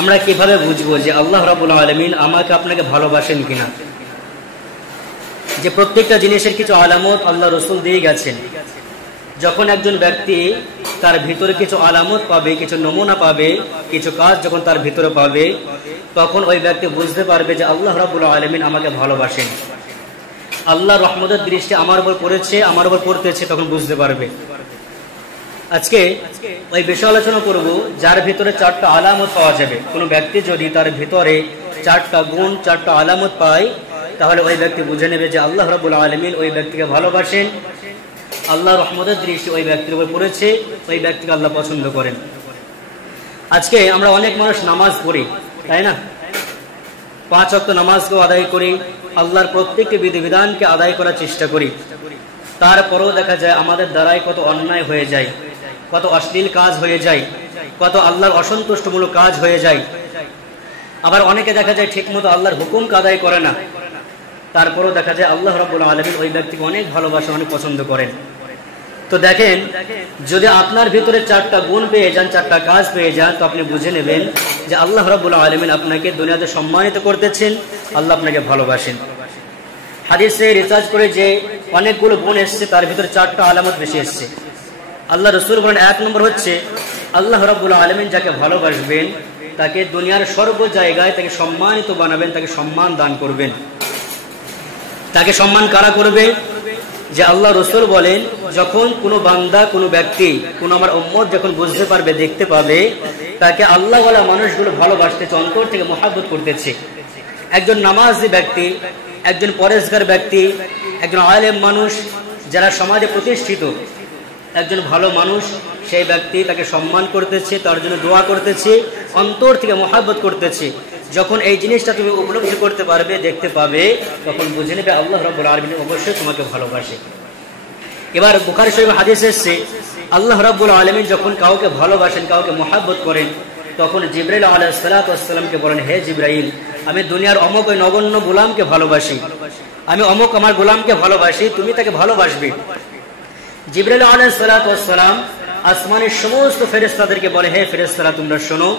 আমরা কিভাবে বুঝবো যে আল্লাহ রাব্বুল আলামিন আমাকে আপনাকে ভালোবাসেন কিনা? যে প্রত্যেকটা জিনিসের কিছু আলামত আল্লাহ রসুল দিয়ে গেছেন। যখন একজন ব্যক্তি তার ভিতরে কিছু আলামত পাবে, কিছু নমুনা পাবে, কিছু কাজ যখন তার ভিতরে পাবে, তখন ওই ব্যক্তি বুঝতে পারবে যে আল্লাহ রাব্বুল আলামিন আমাকে ভালোবাসেন, আল্লাহ রহমতের দৃষ্টি আমার উপর পড়েছে, আমার উপর পড়তেছে, তখন বুঝতে পারবে। আজকে ওই বিষয় আলোচনা করব যার ভিতরে চারটা আলামত পাওয়া যাবে। কোনো ব্যক্তি যদি তার ভিতরে চারটা গুণ, চারটা আলামত পায়, তাহলে ওই ব্যক্তি বুঝে নেবে যে আল্লাহ রাব্বুল আলামিন ওই ব্যক্তিকে ভালোবাসেন, আল্লাহ রহমতের দৃষ্টি ওই ব্যক্তির উপর পড়েছে, ওই ব্যক্তিকে আল্লাহ পছন্দ করেন। আজকে আমরা অনেক মানুষ নামাজ পড়ি, তাই না? 5 ওয়াক্ত নামাজকেও আদায় করি, আল্লাহর প্রত্যেকটি বিধিবিধানকে আদায় করার চেষ্টা করি। তারপরেও দেখা যায় আমাদের দ্বারাই কত অন্যায় হয়ে যায়, কত অশ্লীল কাজ হয়ে যায়, কত আল্লাহর অসন্তুষ্টমূলক কাজ হয়ে যায়। আবার অনেকে দেখা যায় ঠিকমতো আল্লাহর হুকুমকে আদায় করে না, তারপরেও দেখা যায় আল্লাহ রাব্বুল আলামিন ওই ব্যক্তিকে অনেক ভালোবাসেন, অনেক পছন্দ করেন। তো দেখেন, যদি আপনার ভিতরে চারটা গুণ পেয়ে যান, চারটা কাজ পেয়ে যান, তো আপনি বুঝে নেবেন যে আল্লাহ রাব্বুল আলামিন আপনাকে দুনিয়াতে সম্মানিত করতেছেন, আল্লাহ আপনাকে ভালোবাসেন। হাদিসে রিসার্চ করে যে অনেকগুলো গুণ এসছে, তার ভিতরে চারটা আলামত বেশি এসছে। আল্লাহ রসুল বলেন, 1 নম্বর হচ্ছে আল্লাহ রাব্বুল আলামিন যাকে ভালোবাসবেন তাকে দুনিয়ার সর্ব জায়গায় তাকে সম্মানিত বানাবেন, তাকে সম্মান দান করবেন। তাকে সম্মান কারা করবে? যে আল্লাহ রসুল বলেন, যখন কোনো বান্দা, কোনো ব্যক্তি, কোনো আমার উম্মত যখন বুঝতে পারবে, দেখতে পাবে তাকে আল্লাহওয়ালা মানুষগুলো ভালোবাসতেছে, অন্তর থেকে মহাব্বত করতেছে। একজন নামাজি ব্যক্তি, একজন পরেশগার ব্যক্তি, একজন আলেম মানুষ, যারা সমাজে প্রতিষ্ঠিত, একজন ভালো মানুষ, সেই ব্যক্তি তাকে সম্মান করতেছে, তার জন্য দোয়া করতেছে, অন্তর থেকে মহাব্বত করতেছে। যখন এই জিনিসটা তুমি উপলব্ধি করতে পারবে, দেখতে পাবে, তখন বুঝে নেবে আল্লাহ রাব্বুল আলামিন অবশ্যই তোমাকে ভালোবাসে। এবার বুখারী শরীফে হাদিস এসেছে, আল্লাহ রাব্বুল আলামিন যখন কাউকে ভালোবাসেন, কাউকে মহাব্বত করেন, তখন জিবরাইল আলাইহিস সালাতু ওয়াস সালামকে বলেন, হে জিবরাইল, আমি দুনিয়ার অমুক ওই নগণ্য গোলামকে ভালোবাসি, আমি অমুক আমার গোলামকে ভালোবাসি, তুমি তাকে ভালোবাসবে। জিবরাইল আলাইহিস সালাতু ওয়াস সালাম আসমানের সমস্ত ফেরেশতাদেরকে বলে, হে ফেরেশতারা, তোমরা শোনো,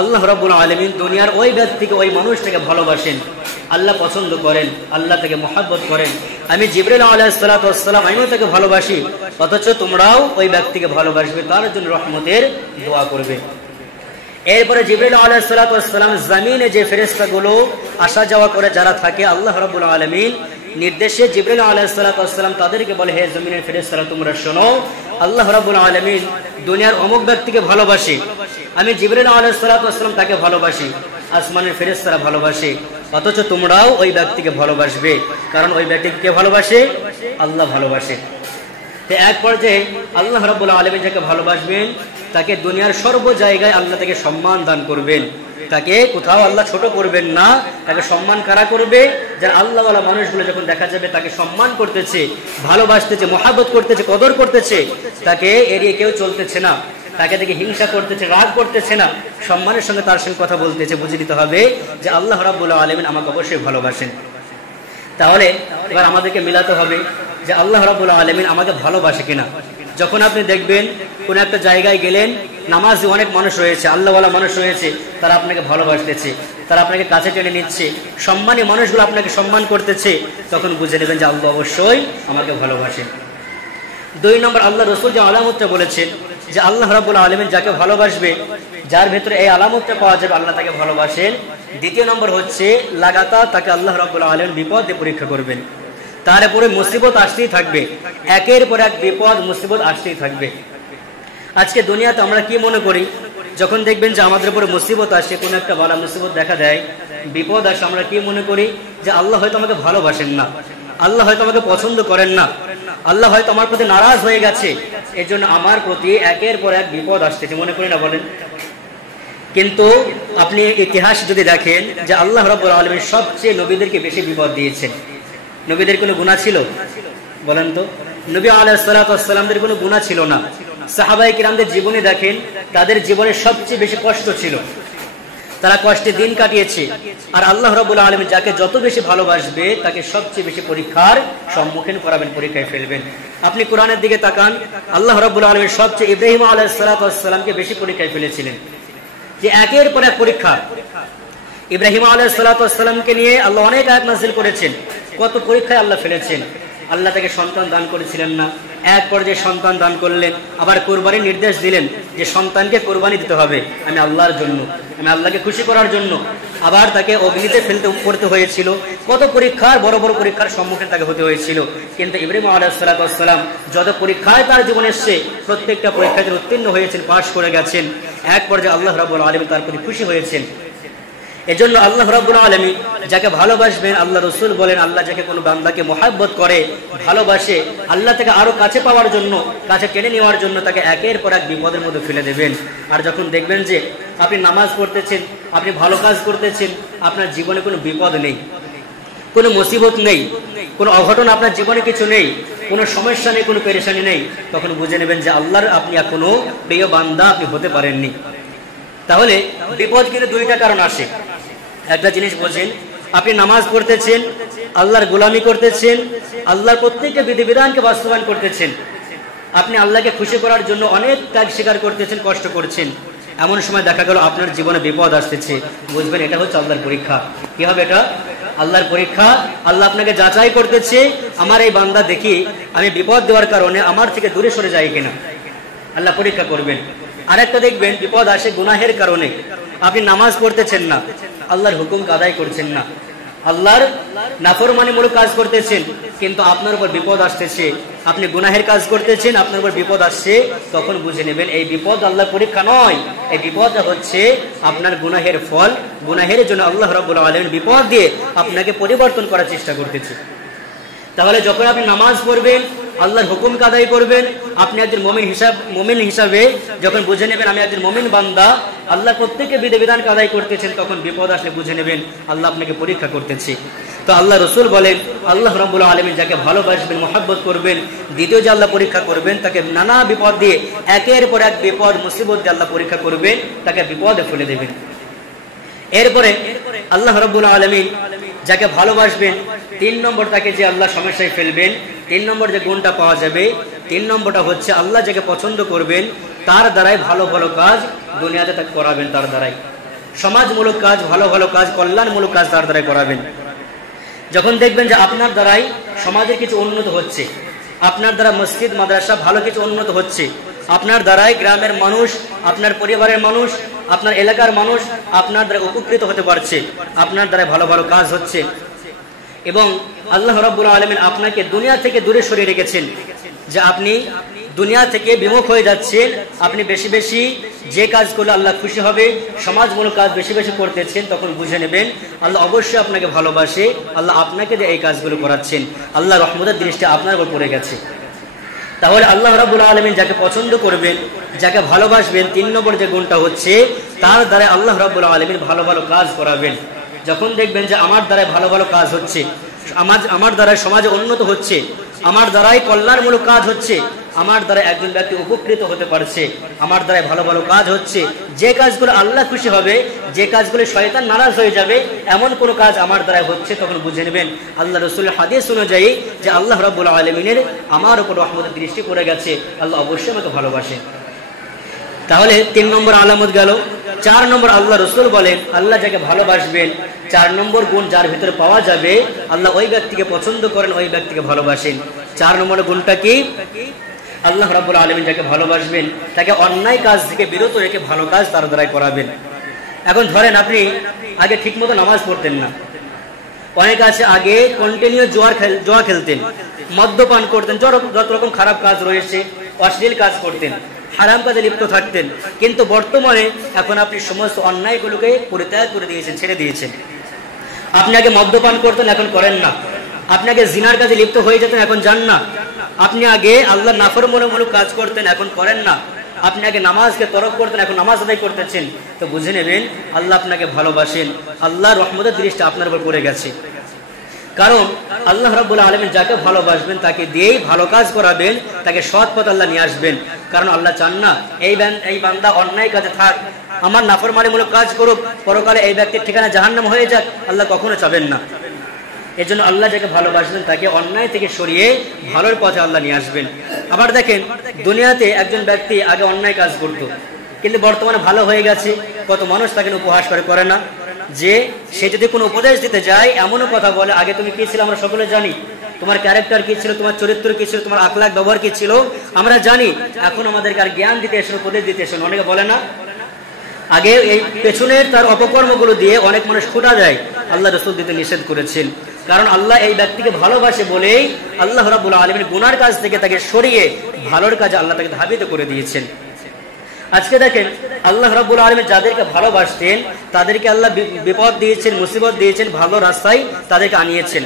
আল্লাহ রাব্বুল আলামিন দুনিয়ার ওই ব্যক্তিকে, ওই মানুষটাকে ভালোবাসেন, আল্লাহ পছন্দ করেন, আল্লাহ তাকে মহাব্বত করেন। আমি জিবরাইল আলাইহিস সালাতু ওয়াস সালাম, আমিও তাকে ভালোবাসি, অথচ তোমরাও ওই ব্যক্তিকে ভালোবাসবে, তার জন্য রহমতের দোয়া করবে। এরপরে জিবরাইল আলাইহিস সালাতু ওয়াস সালাম জমিনে যে ফেরেশতাগুলো আসা যাওয়া করে যারা থাকে, আল্লাহ রাব্বুল আলামিন নির্দেশে জিবরাইল আলাইহিস সালাতু ওয়াস সালাম তাদেরকে বলে, হে জমিনের ফেরেশতারা, তোমরা শোনো, আল্লাহ রাব্বুল আলামিন দুনিয়ার অমুক ব্যক্তিকে ভালোবাসে, আমি জিবরাইল আলাইহিস সালাতু ওয়াস সালাম তাকে ভালোবাসি, আসমানের ফেরেশতারা ভালোবাসে, অথচ তোমরাও ওই ব্যক্তিকে ভালোবাসবে, কারণ ওই ব্যক্তিকে কে ভালোবাসে? আল্লাহ ভালোবাসে। তো এক পর্যায়ে আল্লাহ রাব্বুল আলামিন যাকে ভালোবাসবেন, তাকে দুনিয়ার সর্ব জায়গায় আল্লাহ তাকে সম্মান দান করবেন, তাকে কোথাও আল্লাহ ছোট করবেন না। তাকে সম্মান কারা করবে? যারা আল্লাহওয়ালা মানুষগুলো যখন দেখা যাবে তাকে সম্মান করতেছে, ভালোবাসতেছে, মহাব্বত করতেছে, কদর করতেছে, তাকে এড়িয়ে কেউ চলতেছে না, তাকে দেখে হিংসা করতেছে, রাগ করতেছে না, সম্মানের সঙ্গে তার সঙ্গে কথা বলতেছে, বুঝে নিতে হবে যে আল্লাহ রাব্বুল আলামিন আমাকে অবশ্যই ভালোবাসেন। তাহলে এবার আমাদেরকে মিলাতে হবে যে আল্লাহ রাব্বুল আলামিন আমাকে ভালোবাসে কিনা। যখন আপনি দেখবেন কোন একটা জায়গায় গেলেন, নামাজি অনেক মানুষ রয়েছে, আল্লাহওয়ালা মানুষ রয়েছে, তারা আপনাকে ভালোবাসতেছে, তারা আপনাকে কাছে টেনে নিচ্ছে, সম্মানী মানুষগুলো আপনাকে সম্মান করতেছে, তখন বুঝে নেবেন যে আল্লাহ অবশ্যই আমাকে ভালোবাসেন। 2 নম্বর, আল্লাহ রসুল যে আলামতটা বলেছেন যে আল্লাহ রাব্বুল আলামিন যাকে ভালোবাসবে, যার ভেতরে এই আলামতটা পাওয়া যাবে, আল্লাহ তাকে ভালোবাসেন। 2 নম্বর হচ্ছে লাগাতার তাকে আল্লাহ রাব্বুল আলামিন বিপদে পরীক্ষা করবেন, তার উপরে মুসিবত আসতেই থাকবে, একের পর এক বিপদ মুসিবত আসতেই থাকবে। আজকে দুনিয়াতে আমরা কি মনে করি, যখন দেখবেন যে আমাদের উপরে মুসিবত আসে, কোনো একটা বালা মুসিবত দেখা দেয়, বিপদ আসে, আমরা কি মনে করি যে আল্লাহ হয়তো আমাকে ভালোবাসেন না, আল্লাহ হয়তো আমাকে পছন্দ করেন না, আল্লাহ হয়তো আমার প্রতি নারাজ হয়ে গেছে, এই জন্য আমার প্রতি একের পর এক বিপদ আসতেছে, মনে করি না বলেন? কিন্তু আপনি ইতিহাস যদি দেখেন যে আল্লাহ রাব্বুল আলামিন সবচেয়ে নবীদেরকে বেশি বিপদ দিয়েছেন। নবীদের কোনো গুনাহ ছিল? বলেন তো। নবী আলাইহিস সালাতু ওয়াস সালামদের কোনো গুনাহ ছিল না। সাহাবায়ে কিরামদের জীবনে দেখেন, তাদের জীবনে সবচেয়ে বেশি কষ্ট ছিল, তারা কষ্টে দিন কাটিয়েছে। আর আল্লাহ রাব্বুল আলামিন যাকে যত বেশি ভালোবাসবে তাকে সবচেয়ে বেশি পরীক্ষার সম্মুখীন করাবেন, পরীক্ষায় ফেলবেন। আপনি কোরআনের দিকে তাকান, আল্লাহ রাব্বুল আলামিন সবচেয়ে ইব্রাহিম আলাইহিস সালাতু ওয়াস সালামকে বেশি পরীক্ষায় ফেলেছিলেন। যে একের পর এক পরীক্ষা। ইব্রাহিম আলাইহিস সালাতু ওয়াস সালামকে নিয়ে আল্লাহ অনেক আয়াত নাযিল করেছেন, কত পরীক্ষায় আল্লাহ ফেলেছেন। আল্লাহ তাকে সন্তান দান করেছিলেন না, এক পর্যায়ে সন্তান দান করলেন, আবার কোরবানির নির্দেশ দিলেন যে সন্তানকে কোরবানি দিতে হবে আমি আল্লাহর জন্য, আমি আল্লাহকে খুশি করার জন্য। আবার তাকে অগ্নিতে পড়তে হয়েছিল, কত পরীক্ষার, বড় বড় পরীক্ষার সম্মুখীন তাকে হতে হয়েছিল। কিন্তু ইব্রাহিম আলাইহিস সালাতু ওয়াস সালাম যত পরীক্ষায় তার জীবনে এসেছে প্রত্যেকটা পরীক্ষাতে উত্তীর্ণ হয়েছেন, পাশ করে গেছেন। এক পর্যায়ে আল্লাহ রাব্বুল আলামিন তার প্রতি খুশি হয়েছেন। এজন্য আল্লাহ রাব্বুল আলামিন যাকে ভালোবাসবেন, আল্লাহ রাসূল বলেন আল্লাহ যাকে কোনো বান্দাকে মহব্বত করে, ভালোবাসে, আল্লাহ থেকে আরো কাছে পাওয়ার জন্য, কাছে টেনে নেওয়ার জন্য তাকে একের পর এক বিপদের মধ্যে ফেলে দেবেন। আর যখন দেখবেন যে আপনি নামাজ পড়তেছেন, আপনি ভালো কাজ করতেছেন, আপনার জীবনে কোনো বিপদ নেই, কোনো মুসিবত নেই, কোনো অঘটন আপনার জীবনে কিছু নেই, কোনো সমস্যা নেই, কোনো পেরেশানি নেই, তখন বুঝে নেবেন যে আল্লাহর আপনি এখনো প্রিয় বান্দা আপনি হতে পারেননি। তাহলে বিপদ কিন্তু দুইটা কারণ আসে। একটা জিনিস বোঝেন, আপনি নামাজ পড়তেছেন, আল্লাহর গোলামি করতেছেন, আল্লাহর প্রত্যেকটা বিধিবিধানকে বাস্তবায়ন করতেছেন, আপনি আল্লাহকে খুশি করার জন্য অনেক ত্যাগ স্বীকার করতেছেন, কষ্ট করছেন। এমন সময় দেখা গেল আপনার জীবনে বিপদ আসতেছে, বুঝবেন এটা হচ্ছে আল্লাহর পরীক্ষা। কি হবে এটা? আল্লাহর পরীক্ষা। আল্লাহ আপনাকে যাচাই করতেছে, আমার এই বান্দা দেখি আমি বিপদ দেওয়ার কারণে আমার থেকে দূরে সরে যাই কিনা, আল্লাহ পরীক্ষা করবেন। আরেকটা দেখবেন বিপদ আসে গুনাহের কারণে, আপনি নামাজ পড়তেছেন না, আল্লাহর হুকুম আদায় করছেন না, আল্লাহর নাফরমানিমূলক কাজ করতেছেন, কিন্তু আপনার উপর বিপদ আসতেছে, আপনি গুনাহের কাজ করতেছেন, আপনার উপর বিপদ আসছে, তখন বুঝে নেবেন এই বিপদ আল্লাহর পরীক্ষা নয়, এই বিপদটা হচ্ছে আপনার গুনাহের ফল। গুনাহের জন্য আল্লাহ রাব্বুল আলামিন বিপদ দিয়ে আপনাকে পরিবর্তন করার চেষ্টা করতেছে। তাহলে যখন আপনি নামাজ পড়বেন, আল্লাহর হুকুম আদায় করবেন, আপনি একজন মুমিন হিসাবে যখন বুঝে নেবেন আমি একজন মুমিন বান্দা, আল্লাহ প্রত্যেককে বিধিবিধানকে আদায় করতেছেন, তখন বিপদ আসলে বুঝে নেবেন আল্লাহ আপনাকে পরীক্ষা করতেছে। তো আল্লাহ রাসূল বলেন আল্লাহ রাব্বুল আলামিন যাকে ভালোবাসবেন, মহব্বত করবেন, দ্বিতীয় যে আল্লাহ পরীক্ষা করবেন, তাকে নানা বিপদ দিয়ে, একের পর এক বিপদ মুসিবত দিয়ে আল্লাহ পরীক্ষা করবেন, তাকে বিপদে ফেলে দেবেন। এরপরে আল্লাহ রাব্বুল আলামিন যাকে ভালোবাসবেন, 3 নম্বর তাকে যে আল্লাহ সমস্যায় ফেলবেন, 3 নম্বর যে গুণটা পাওয়া যাবে, 3 নম্বরটা হচ্ছে আল্লাহ যাকে পছন্দ করবেন তার দ্বারাই ভালো ভালো কাজ দুনিয়াতে তাকে করাবেন, তার দ্বারাই সমাজমূলক কাজ, ভালো ভালো কাজ, কল্যাণমূলক কাজ তার দ্বারাই করাবেন। যখন দেখবেন যে আপনার দ্বারাই সমাজের কিছু উন্নত হচ্ছে, আপনার দ্বারা মসজিদ মাদ্রাসা ভালো কিছু উন্নত হচ্ছে, আপনার দ্বারাই গ্রামের মানুষ, আপনার পরিবারের মানুষ, আপনার এলাকার মানুষ আপনার দ্বারা উপকৃত হতে পারছে, আপনার দ্বারা ভালো ভালো কাজ হচ্ছে, এবং আল্লাহ রাব্বুল আলামিন আপনাকে দুনিয়া থেকে দূরে সরিয়ে রেখেছেন, যে আপনি দুনিয়া থেকে বিমুখ হয়ে যাচ্ছেন, আপনি বেশি বেশি যে কাজ করলে আল্লাহ খুশি হবে, সমাজমূলক কাজ বেশি বেশি করতেছেন, তখন বুঝে নেবেন আল্লাহ অবশ্যই আপনাকে ভালোবাসে, আল্লাহ আপনাকে যে এই কাজগুলো করাচ্ছেন, আল্লাহ রহমতের দৃষ্টি আপনার উপর পড়ে গেছে। তাহলে আল্লাহ রাব্বুল আলামিন যাকে পছন্দ করবেন, যাকে ভালোবাসবেন, 3 নম্বর যে গুণটা হচ্ছে তার দ্বারা আল্লাহ রাব্বুল আলামিন ভালো ভালো কাজ করাবেন। যখন দেখবেন যে আমার দ্বারা ভালো ভালো কাজ হচ্ছে, আমার দ্বারা সমাজে উন্নত হচ্ছে, আমার দ্বারাই কল্যাণমূলক কাজ হচ্ছে, আমার দ্বারা একজন ব্যক্তি উপকৃত হতে পারছে, আমার দ্বারা ভালো ভালো কাজ হচ্ছে, যে কাজগুলো আল্লাহ খুশি হবে, যে কাজগুলো শয়তান নারাজ হয়ে যাবে, এমন কোন কাজ আমার দ্বারা হচ্ছে, তখন বুঝে নেবেন আল্লাহ রাসূলের হাদিস অনুযায়ী যে আল্লাহ রাব্বুল আলামিনের আমার উপর রহমতের দৃষ্টি পড়ে গেছে, আল্লাহ অবশ্যই আমাকে ভালোবাসে। তাহলে 3 নম্বর আলামত গেল। 4 নম্বর আল্লাহ রাসূল বলেন আল্লাহ যাকে ভালোবাসবেন, 4 নম্বর গুণ যার ভিতরে পাওয়া যাবে, আল্লাহ ওই ব্যক্তিকে পছন্দ করেন, ওই ব্যক্তিকে ভালোবাসেন। 4 নম্বর গুণটা কি? আল্লাহ রাব্বুল আলামিন যাকে ভালোবাসবেন তাকে অন্যায় কাজ থেকে বিরত রেখে ভালো কাজ তার দ্বারাই করাবেন। এখন ধরেন আপনি আগে ঠিকমতো নামাজ পড়তেন না, অনেক আছে আগে কন্টিনিউ জুয়া খেলতেন, মদ্যপান করতেন, যত রকম খারাপ কাজ রয়েছে, অশ্লীল কাজ করতেন, হারাম কাজে লিপ্ত থাকতেন, কিন্তু বর্তমানে এখন আপনি সমস্ত অন্যায়গুলোকে পরিত্যাগ করে দিয়েছেন, ছেড়ে দিয়েছেন। আপনি আগে মদ্যপান করতেন, এখন করেন না। আপনি আগে জিনার কাজে লিপ্ত হয়ে যেতেন, এখন যান না। আপনি আগে আল্লাহ নাফরমানিমূলক কাজ করতেন, এখন করেন না। আপনি আগে নামাজকে তরক করতেন, এখন নামাজ আদায় করতেছেন। তো বুঝে নেবেন আল্লাহ আপনাকে ভালোবাসেন, আল্লাহর রহমতের দৃষ্টি আপনার উপর পড়ে গেছে। কারণ আল্লাহ রাব্বুল আলামিন যাকে ভালোবাসবেন তাকে দিয়েই ভালো কাজ করাবেন, তাকে সৎ পথে আল্লাহ নিয়ে আসবেন। কারণ আল্লাহ চান না এই বান্দা অন্যায় কাজে থাক, আমার নাফরমানিমূলক কাজ করুক, পরকালে এই ব্যক্তির ঠিকানা জাহান্নাম হয়ে যাক, আল্লাহ কখনো চাবেন না। এজন্য আল্লাহ যাকে ভালোবাসবেন তাকে অন্যায় থেকে সরিয়ে ভালোর পথে আল্লাহ নিয়ে আসবেন। আবার দেখেন দুনিয়াতে একজন ব্যক্তি আগে অন্যায় কাজ করত, কিন্তু বর্তমানে ভালো হয়ে গেছে, কত মানুষ তাকে উপহাস করে না, যে সে যদি কোনো উপদেশ দিতে যায় এমনও কথা বলে, আগে তুমি কি ছিল আমরা সকলে জানি, তোমার ক্যারেক্টার কি ছিল, তোমার চরিত্র কি ছিল, তোমার আখলাক ব্যবহার কি ছিল আমরা জানি, এখন আমাদেরকে আর জ্ঞান দিতে এসে উপদেশ দিতে এসে। অনেকে বলে না, আগে এই পেছনের তার অপকর্মগুলো দিয়ে অনেক মানুষ খোটা যায়, আল্লাহ রাসূল দিতে নিষেধ করেছেন। কারণ আল্লাহ এই ব্যক্তিকে ভালোবাসে বলেই আল্লাহ রাব্বুল আলামিন গুনার কাজ থেকে তাকে সরিয়ে ভালোর কাজে আল্লাহ তাকে ধাবিত করে দিয়েছেন। আজকে দেখেন আল্লাহ রাব্বুল আলামিন যাদেরকে ভালোবাসতেন তাদেরকে আল্লাহ বিপদ দিয়েছেন, মুসিবত দিয়েছেন, ভালো রাস্তায় তাদেরকে আনিয়েছেন।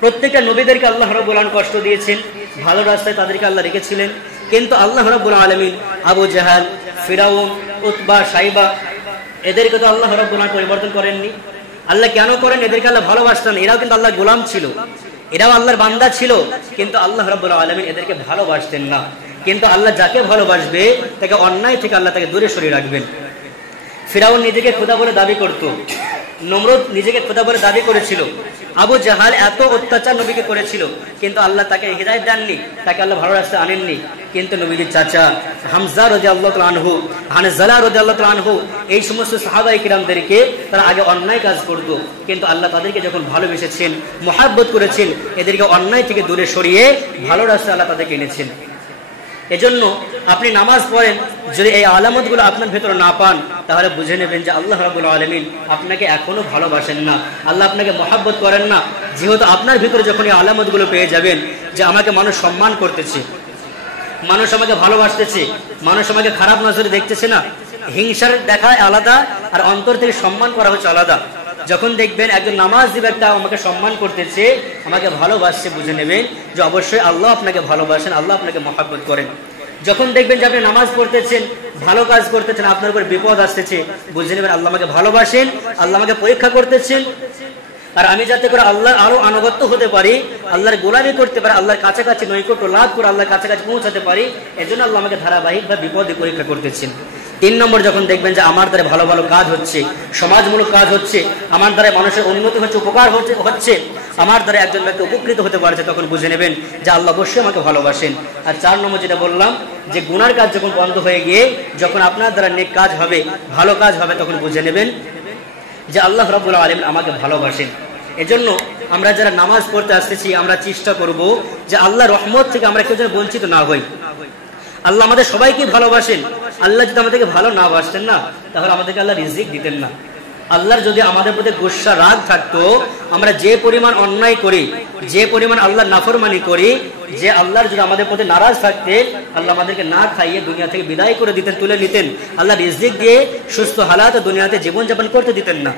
প্রত্যেকটা নবীদেরকে আল্লাহ রাব্বুল আলামিন কষ্ট দিয়েছেন, ভালো রাস্তায় তাদেরকে আল্লাহ রেখেছিলেন। কিন্তু আল্লাহ রাব্বুল আলামিন আবু জাহাল, ফিরাউন, উতবা, সাইবা এদেরকে তো আল্লাহ রাব্বুল আলামিন পরিবর্তন করেননি। আল্লাহ কেন করেন? এদেরকে আল্লাহ ভালোবাসতেন, এরাও কিন্তু আল্লাহর গোলাম ছিল, এরাও আল্লাহর বান্দা ছিল, কিন্তু আল্লাহ রাব্বুল আলামিন এদেরকে ভালোবাসতেন না। কিন্তু আল্লাহ যাকে ভালোবাসবে তাকে অন্যায় থেকে আল্লাহ তাকে দূরে সরিয়ে রাখবেন। ফিরাউন নিজেকে খোদা বলে দাবি করত, নমরুদ নিজেকে খোদা বলে দাবি করেছিল, আবু জাহাল এত অত্যাচার নবীকে করেছিল, কিন্তু আল্লাহ তাকে হিদায়াত দেননি, তাকে আল্লাহ ভালো রাস্তায় আনেননি। কিন্তু নবীজির চাচা হামজা রাদিয়াল্লাহু তাআলা আনহু, হানজালা রাদিয়াল্লাহু তাআলা আনহু, এই সমস্ত সাহাবায়ে কিরামদেরকে তারা আগে অন্যায় কাজ করত, কিন্তু আল্লাহ তাদেরকে যখন ভালোবেসেছেন, মহব্বত করেছেন, এদেরকে অন্যায় থেকে দূরে সরিয়ে ভালো রাস্তায় আল্লাহ তাদেরকে এনেছেন। এজন্য আপনি নামাজ পড়েন, যদি এই আলামতগুলো আপনার ভেতরে না পান তাহলে বুঝে নেবেন যে আল্লাহ রাব্বুল আলামিন আপনাকে এখনো ভালোবাসেন না, আল্লাহ আপনাকে মহব্বত করেন না। যেহেতু আপনার ভিতরে যখন এই আলামতগুলো পেয়ে যাবেন যে আমাকে মানুষ সম্মান করতেছে, মানুষ আমাকে ভালোবাসতেছে, মানুষ আমাকে খারাপ নজরে দেখতেছে না, হিংসার দেখায় আলাদা আর অন্তর থেকে সম্মান করা হচ্ছে আলাদা। যখন দেখবেন একজন নামাজি ব্যক্তি আমাকে সম্মান করতেছে, আমাকে ভালোবাসছে, বুঝে নেবেন যে অবশ্যই আল্লাহ আপনাকে ভালোবাসেন, আল্লাহ আপনাকে মহব্বত করেন। যখন দেখবেন যে আপনি নামাজ পড়তেছেন, ভালো কাজ করতেছেন, আপনার উপর বিপদ আসতেছে, বুঝে নেবেন আল্লাহ আমাকে ভালোবাসেন, আল্লাহ আমাকে পরীক্ষা করতেছেন, আর আমি যাতে করে আল্লাহর আরো আনুগত্য হতে পারি, আল্লাহর গোলামি করতে পারি, আল্লাহর কাছাকাছি নৈকট্য লাভ করে আল্লাহর কাছাকাছি পৌঁছাতে পারি, এজন্য আল্লাহ আমাকে ধারাবাহিকভাবে বিপদে পরীক্ষা করতেছেন। 3 নম্বর, যখন দেখবেন যে আমার দ্বারা ভালো ভালো কাজ হচ্ছে, সমাজমূলক কাজ হচ্ছে, আমার দ্বারা মানুষের উন্নতি হচ্ছে, উপকার হচ্ছে, আমার দ্বারা একজন ব্যক্তি উপকৃত হতে পারছে, তখন বুঝে নেবেন যে আল্লাহ অবশ্যই আমাকে ভালোবাসেন। আর 4 নম্বর যেটা বললাম, যে গুনার কাজ যখন বন্ধ হয়ে গিয়ে যখন আপনার দ্বারা নেক কাজ হবে, ভালো কাজ হবে, তখন বুঝে নেবেন যে আল্লাহ রাব্বুল আলামিন আমাকে ভালোবাসেন। এজন্য আমরা যারা নামাজ পড়তে আসতেছি, আমরা চেষ্টা করব যে আল্লাহর রহমত থেকে আমরা কেউ যেন বঞ্চিত না হই। আল্লাহ আমাদের সবাইকে ভালোবাসেন, আল্লাহ যদি আমাদেরকে ভালো না বাসতেন না তাহলে আমাদেরকে আল্লাহ রিজিক দিতেন না। আল্লাহর যদি আমাদের প্রতি গুসা রাগ থাকতো, আমরা যে পরিমাণ অন্যায় করি, যে পরিমাণ আল্লাহর নাফরমানি করি, যে আল্লাহর যদি আমাদের প্রতি নারাজ থাকতেন, আল্লাহ আমাদেরকে না খাইয়ে দুনিয়া থেকে বিদায় করে দিতেন, তুলে নিতেন, আল্লাহ রিজিক দিয়ে সুস্থ হালাত দুনিয়াতে জীবনযাপন করতে দিতেন না।